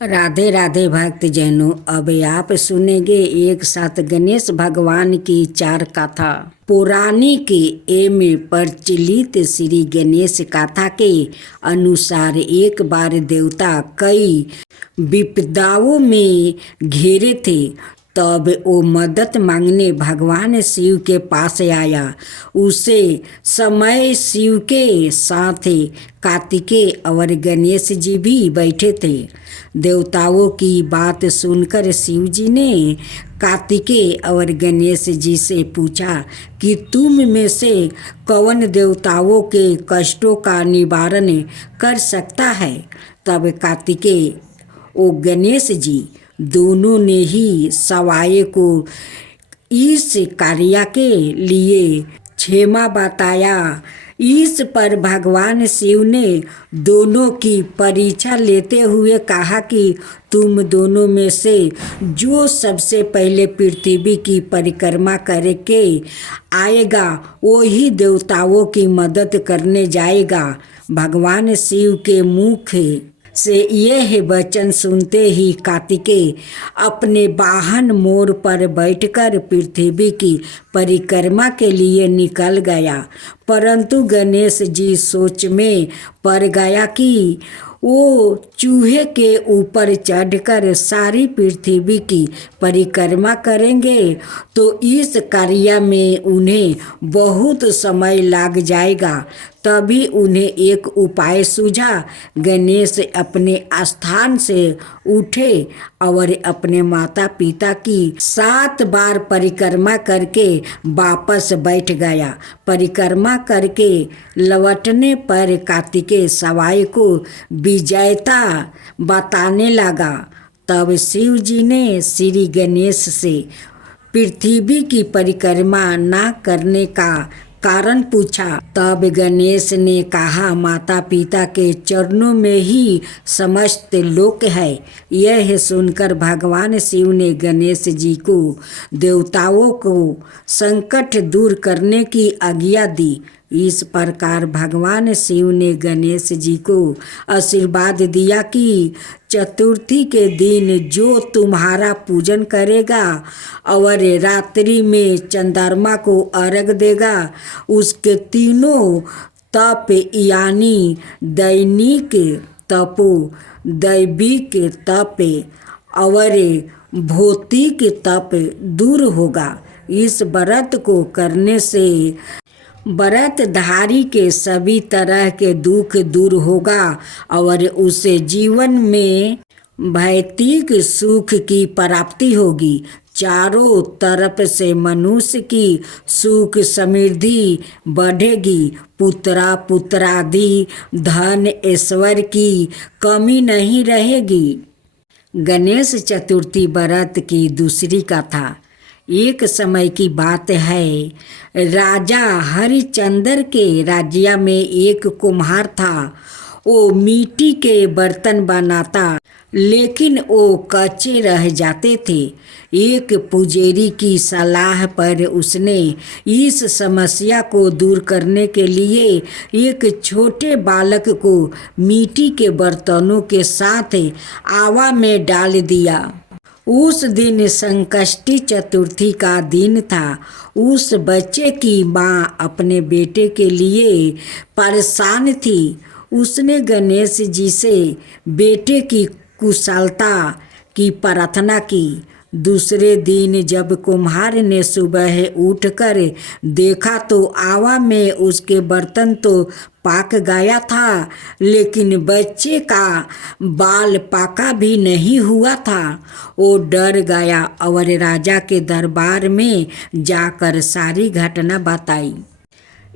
राधे राधे भक्तजनों, अब आप सुनेंगे एक साथ गणेश भगवान की 4 कथा। पौराणिक एवं प्रचलित श्री गणेश कथा के अनुसार एक बार देवता कई विपदाओं में घिरे थे। तब वो मदद मांगने भगवान शिव के पास आया। उसे समय शिव के साथ कार्तिकेय और गणेश जी भी बैठे थे। देवताओं की बात सुनकर शिव जी ने कार्तिकेय और गणेश जी से पूछा कि तुम में से कौन देवताओं के कष्टों का निवारण कर सकता है। तब कार्तिकेय और गणेश जी दोनों ने ही सवाए को इस कार्य के लिए क्षमा बताया। इस पर भगवान शिव ने दोनों की परीक्षा लेते हुए कहा कि तुम दोनों में से जो सबसे पहले पृथ्वी की परिक्रमा करके आएगा वो ही देवताओं की मदद करने जाएगा। भगवान शिव के मुख से यह वचन सुनते ही कार्तिकेय अपने वाहन मोर पर बैठकर पृथ्वी की परिक्रमा के लिए निकल गया। परंतु गणेश जी सोच में पड़ गया कि वो चूहे के ऊपर चढ़कर सारी पृथ्वी की परिक्रमा करेंगे तो इस कार्य में उन्हें बहुत समय लग जाएगा। तभी उन्हें एक उपाय सूझा। गणेश अपने स्थान से उठे और अपने माता पिता की 7 बार परिक्रमा करके वापस बैठ गया। परिक्रमा करके लौटने पर कार्तिकेय सवाई को विजयता बताने लगा। तब शिव जी ने श्री गणेश से पृथ्वी की परिक्रमा न करने का कारण पूछा। तब गणेश ने कहा, माता पिता के चरणों में ही समस्त लोक है। यह सुनकर भगवान शिव ने गणेश जी को देवताओं को संकट दूर करने की आज्ञा दी। इस प्रकार भगवान शिव ने गणेश जी को आशीर्वाद दिया कि चतुर्थी के दिन जो तुम्हारा पूजन करेगा और रात्रि में चंद्रमा को अर्घ देगा उसके तीनों तप यानी दैनिक तपो, दैविक तप और भौतिक तप दूर होगा। इस व्रत को करने से व्रतधारी के सभी तरह के दुख दूर होगा और उसे जीवन में भौतिक सुख की प्राप्ति होगी। चारों तरफ से मनुष्य की सुख समृद्धि बढ़ेगी। पुत्रादि धन ऐश्वर्य की कमी नहीं रहेगी। गणेश चतुर्थी व्रत की दूसरी कथा। एक समय की बात है, राजा हरिश्चंद्र के राज्य में एक कुम्हार था। वो मिट्टी के बर्तन बनाता लेकिन वो कच्चे रह जाते थे। एक पुजारी की सलाह पर उसने इस समस्या को दूर करने के लिए एक छोटे बालक को मिट्टी के बर्तनों के साथ आवा में डाल दिया। उस दिन संकष्टी चतुर्थी का दिन था। उस बच्चे की माँ अपने बेटे के लिए परेशान थी। उसने गणेश जी से बेटे की कुशलता की प्रार्थना की। दूसरे दिन जब कुम्हार ने सुबह उठकर देखा तो आवा में उसके बर्तन तो पक गया था लेकिन बच्चे का बाल पका भी नहीं हुआ था। वो डर गया और राजा के दरबार में जाकर सारी घटना बताई।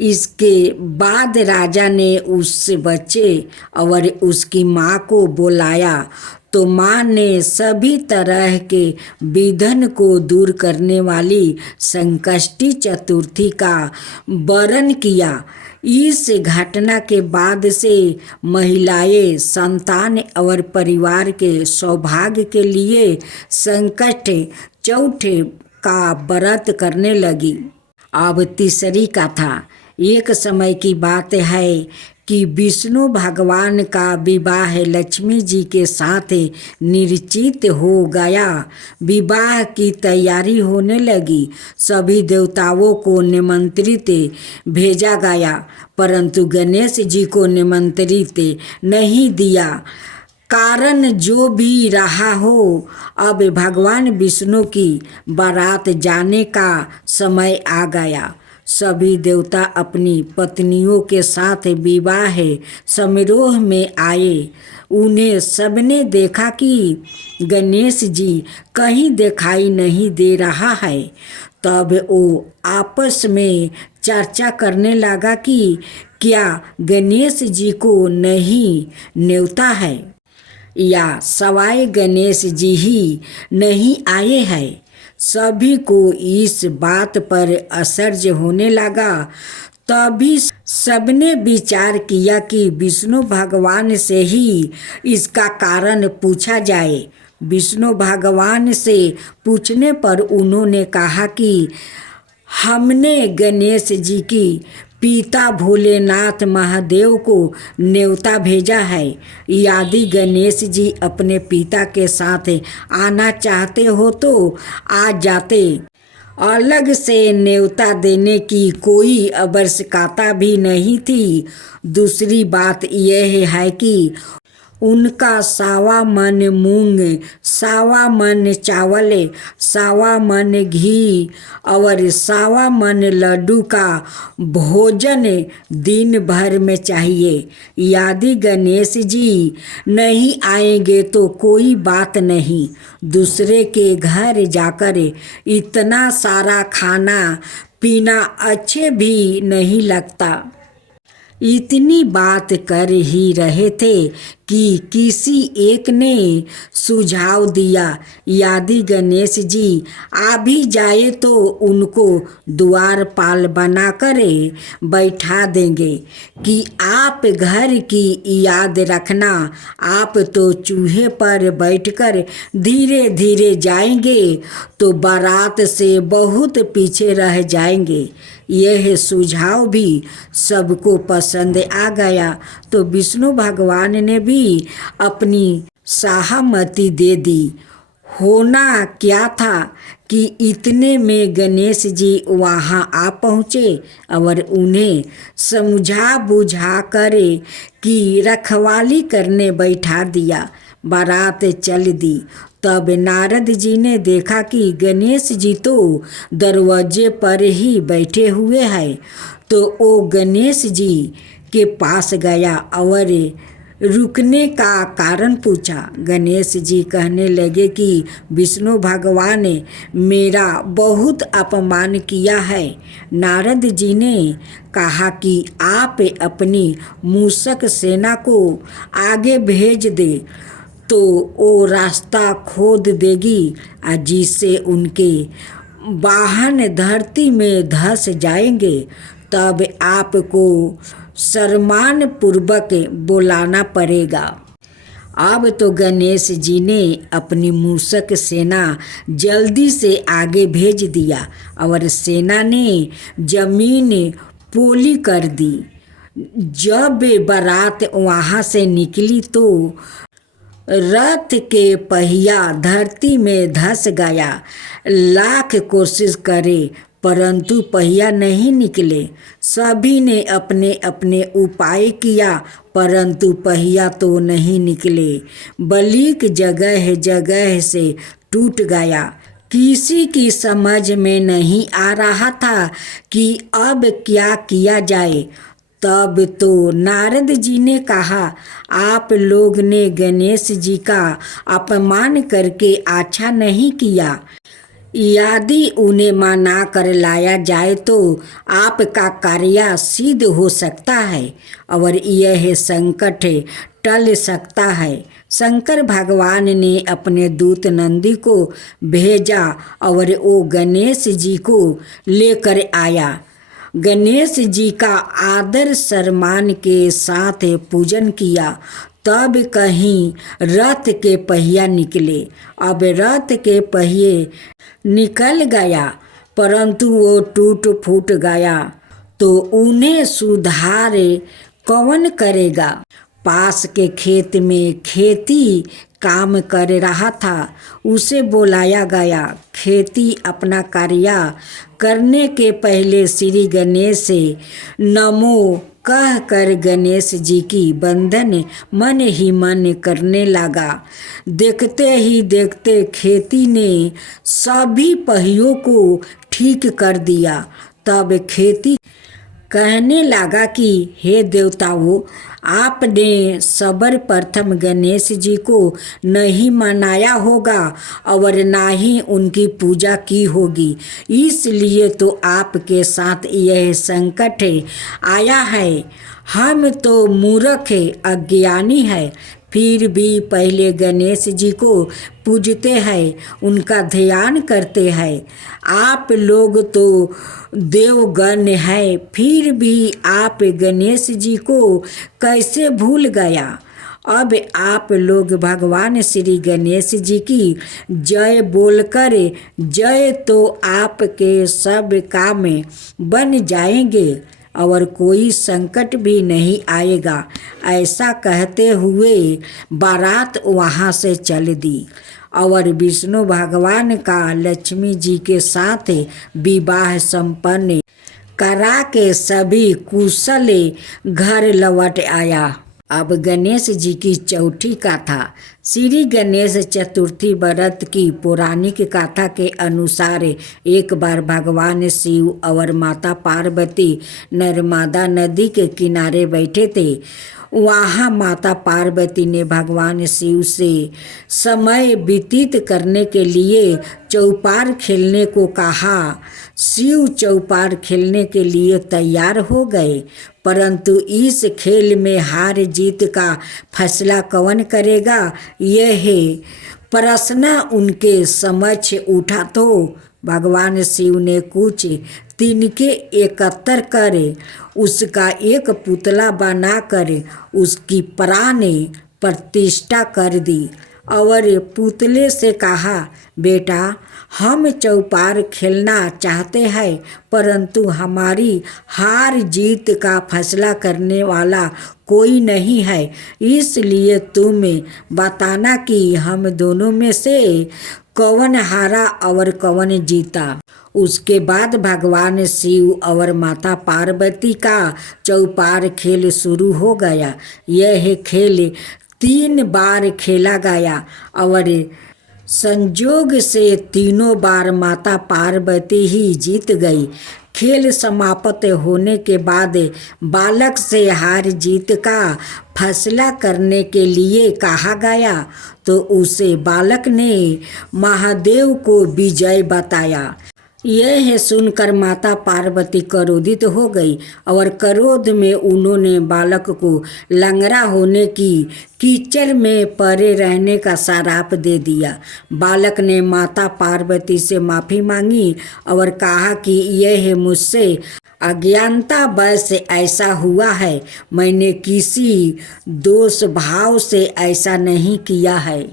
इसके बाद राजा ने उस बच्चे और उसकी माँ को बुलाया तो माँ ने सभी तरह के विघ्न को दूर करने वाली संकष्टी चतुर्थी का वर्णन किया। इस घटना के बाद से महिलाएं संतान और परिवार के सौभाग्य के लिए संकट चौथे का व्रत करने लगी। अब तीसरी कथा। एक समय की बात है कि विष्णु भगवान का विवाह लक्ष्मी जी के साथ निश्चित हो गया। विवाह की तैयारी होने लगी। सभी देवताओं को निमंत्रित भेजा गया, परंतु गणेश जी को निमंत्रित नहीं दिया। कारण जो भी रहा हो, अब भगवान विष्णु की बारात जाने का समय आ गया। सभी देवता अपनी पत्नियों के साथ विवाह समारोह में आए। उन्हें सबने देखा कि गणेश जी कहीं दिखाई नहीं दे रहा है। तब वो आपस में चर्चा करने लगा कि क्या गणेश जी को नहीं न्योता है या सवाई गणेश जी ही नहीं आए हैं। सभी को इस बात पर आश्चर्य होने लगा। तभी सबने विचार किया कि विष्णु भगवान से ही इसका कारण पूछा जाए। विष्णु भगवान से पूछने पर उन्होंने कहा कि हमने गणेश जी की पिता भोलेनाथ महादेव को न्योता भेजा है। यदि गणेश जी अपने पिता के साथ आना चाहते हो तो आ जाते। अलग से न्योता देने की कोई आवश्यकता भी नहीं थी। दूसरी बात यह है कि उनका 1.25 मन मूंग, 1.25 मन चावल, 1.25 मन घी और 1.25 मन लड्डू का भोजन दिन भर में चाहिए। यदि गणेश जी नहीं आएंगे तो कोई बात नहीं, दूसरे के घर जाकर इतना सारा खाना पीना अच्छे भी नहीं लगता। इतनी बात कर ही रहे थे कि किसी एक ने सुझाव दिया, यदि गणेश जी आ भी जाए तो उनको द्वारपाल बनाकर बैठा देंगे कि आप घर की याद रखना। आप तो चूहे पर बैठकर धीरे धीरे जाएंगे तो बारात से बहुत पीछे रह जाएंगे। यह सुझाव भी सबको पसंद आ गया तो विष्णु भगवान ने भी अपनी सहमति दे दी। होना क्या था कि इतने में गणेश जी वहाँ आ पहुँचे और उन्हें समझा बुझा कर कि रखवाली करने बैठा दिया। बारात चल दी। तब नारद जी ने देखा कि गणेश जी तो दरवाजे पर ही बैठे हुए हैं। तो वो गणेश जी के पास गया और रुकने का कारण पूछा। गणेश जी कहने लगे कि विष्णु भगवान ने मेरा बहुत अपमान किया है। नारद जी ने कहा कि आप अपनी मूषक सेना को आगे भेज दे तो वो रास्ता खोद देगी, जिससे उनके वाहन धरती में धंस जाएंगे। तब आपको सम्मान पूर्वक बुलाना पड़ेगा। अब तो गणेश जी ने अपनी मूषक सेना जल्दी से आगे भेज दिया और सेना ने जमीन पोली कर दी। जब बारात वहाँ से निकली तो रथ के पहिया धरती में धंस गया। लाख कोशिश करे परंतु पहिया नहीं निकले। सभी ने अपने अपने उपाय किया परंतु पहिया तो नहीं निकले। बलिक जगह जगह से टूट गया। किसी की समझ में नहीं आ रहा था कि अब क्या किया जाए। तब तो नारद जी ने कहा, आप लोग ने गणेश जी का अपमान करके अच्छा नहीं किया। यदि उन्हें मना कर लाया जाए तो आपका कार्य सिद्ध हो सकता है और यह संकट टल सकता है। शंकर भगवान ने अपने दूत नंदी को भेजा और वो गणेश जी को लेकर आया। गणेश जी का आदर सम्मान के साथ पूजन किया। तब कहीं रथ के पहिया निकले। अब रथ के पहिए निकल गया परंतु वो टूट फूट गया तो उन्हें सुधार कौन करेगा। पास के खेत में खेती काम कर रहा था, उसे बुलाया गया। खेती अपना कार्य करने के पहले श्री गणेश से नमो कह कर गणेश जी की वंदन मन ही मन करने लगा। देखते ही देखते खेती ने सभी पहियों को ठीक कर दिया। तब खेती कहने लगा कि हे देवताओं, आपने सर्वप्रथम गणेश जी को नहीं मनाया होगा और ना ही उनकी पूजा की होगी, इसलिए तो आपके साथ यह संकट आया है। हम तो मूर्ख अज्ञानी है, फिर भी पहले गणेश जी को पूजते हैं, उनका ध्यान करते हैं। आप लोग तो देवगण है, फिर भी आप गणेश जी को कैसे भूल गया। अब आप लोग भगवान श्री गणेश जी की जय बोलकर जय तो आपके सब काम बन जाएंगे और कोई संकट भी नहीं आएगा। ऐसा कहते हुए बारात वहाँ से चल दी और विष्णु भगवान का लक्ष्मी जी के साथ विवाह संपन्न करा के सभी कुशल घर लौट आया। अब गणेश जी की चौथी कथा। श्री गणेश चतुर्थी व्रत की पौराणिक कथा के अनुसार एक बार भगवान शिव और माता पार्वती नर्मदा नदी के किनारे बैठे थे। वहाँ माता पार्वती ने भगवान शिव से समय व्यतीत करने के लिए चौपार खेलने को कहा। शिव चौपार खेलने के लिए तैयार हो गए, परंतु इस खेल में हार जीत का फैसला कौन करेगा, यह प्रश्न उनके समक्ष उठा तो भगवान शिव ने कुछ तिनके एकत्र कर उसका एक पुतला बनाकर उसकी प्राण प्रतिष्ठा कर दी और पुतले से कहा, बेटा, हम चौपार खेलना चाहते हैं, परंतु हमारी हार जीत का फैसला करने वाला कोई नहीं है, इसलिए तुम बताना कि हम दोनों में से कौन हारा और कौन जीता। उसके बाद भगवान शिव और माता पार्वती का चौपार खेल शुरू हो गया। यह खेल 3 बार खेला गया और संजोग से तीनों बार माता पार्वती ही जीत गई। खेल समाप्त होने के बाद बालक से हार जीत का फैसला करने के लिए कहा गया, तो उसे बालक ने महादेव को विजय बताया। यह सुनकर माता पार्वती क्रोधित हो गई और क्रोध में उन्होंने बालक को लंगड़ा होने की कीचड़ में पड़े रहने का श्राप दे दिया। बालक ने माता पार्वती से माफ़ी मांगी और कहा कि यह मुझसे अज्ञानता वश ऐसा हुआ है, मैंने किसी दोष भाव से ऐसा नहीं किया है।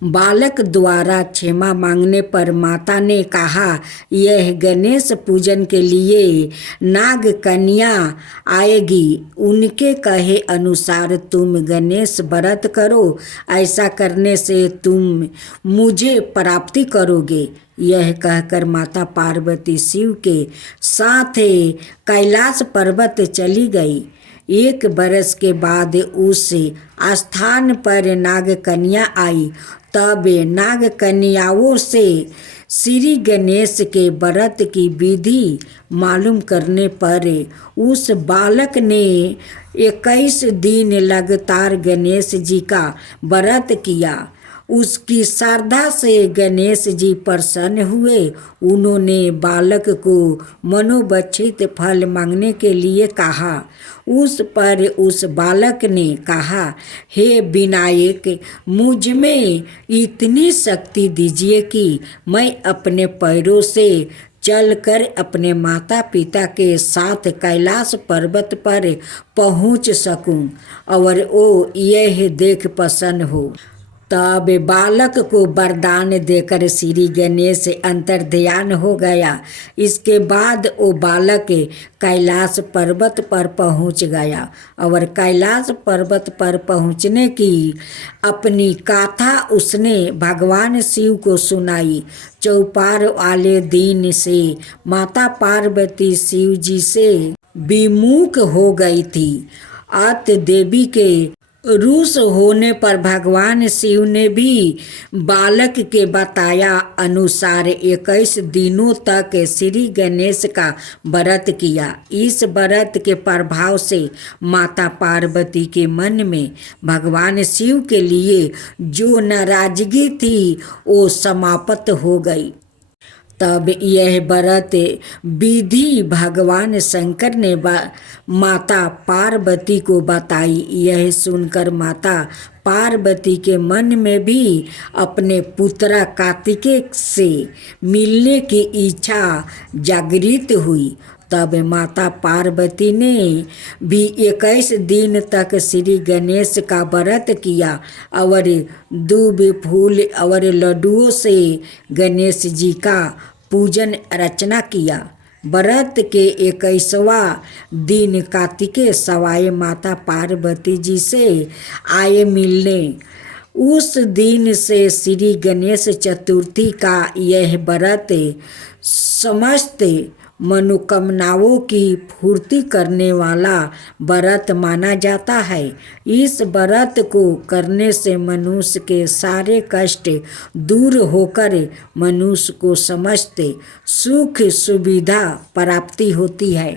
बालक द्वारा क्षमा मांगने पर माता ने कहा, यह गणेश पूजन के लिए नाग कन्या आएगी, उनके कहे अनुसार तुम गणेश व्रत करो, ऐसा करने से तुम मुझे प्राप्ति करोगे। यह कहकर माता पार्वती शिव के साथ कैलाश पर्वत चली गई। 1 बरस के बाद उस स्थान पर नाग कन्या आई। तब नाग कन्याओं से श्री गणेश के व्रत की विधि मालूम करने पर उस बालक ने 21 दिन लगातार गणेश जी का व्रत किया। उसकी श्रद्धा से गणेश जी प्रसन्न हुए। उन्होंने बालक को मनोवांछित फल मांगने के लिए कहा। उस पर उस बालक ने कहा, हे विनायक, मुझ में इतनी शक्ति दीजिए कि मैं अपने पैरों से चलकर अपने माता पिता के साथ कैलाश पर्वत पर पहुंच सकूं और वो यह देख प्रसन्न हो। तब बालक को वरदान देकर श्री गणेश अंतर्ध्यान हो गया। इसके बाद वो बालक कैलाश पर्वत पर पहुंच गया और कैलाश पर्वत पर पहुंचने की अपनी गाथा उसने भगवान शिव को सुनाई। चौपार वाले दिन से माता पार्वती शिव जी से विमुख हो गई थी। अत देवी के रूस होने पर भगवान शिव ने भी बालक के बताया अनुसार 21 दिनों तक श्री गणेश का व्रत किया। इस व्रत के प्रभाव से माता पार्वती के मन में भगवान शिव के लिए जो नाराजगी थी वो समाप्त हो गई। तब यह व्रत विधि भगवान शंकर ने माता पार्वती को बताई। यह सुनकर माता पार्वती के मन में भी अपने पुत्र कार्तिकेय से मिलने की इच्छा जागृत हुई। तब माता पार्वती ने भी 21 दिन तक श्री गणेश का व्रत किया और दूब फूल और लड्डुओं से गणेश जी का पूजन अर्चना किया। व्रत के 21वां दिन कार्तिकेय सवाए माता पार्वती जी से आए मिलने। उस दिन से श्री गणेश चतुर्थी का यह व्रत समस्त मनोकामनाओं की पूर्ति करने वाला व्रत माना जाता है। इस व्रत को करने से मनुष्य के सारे कष्ट दूर होकर मनुष्य को समस्त सुख सुविधा प्राप्ति होती है।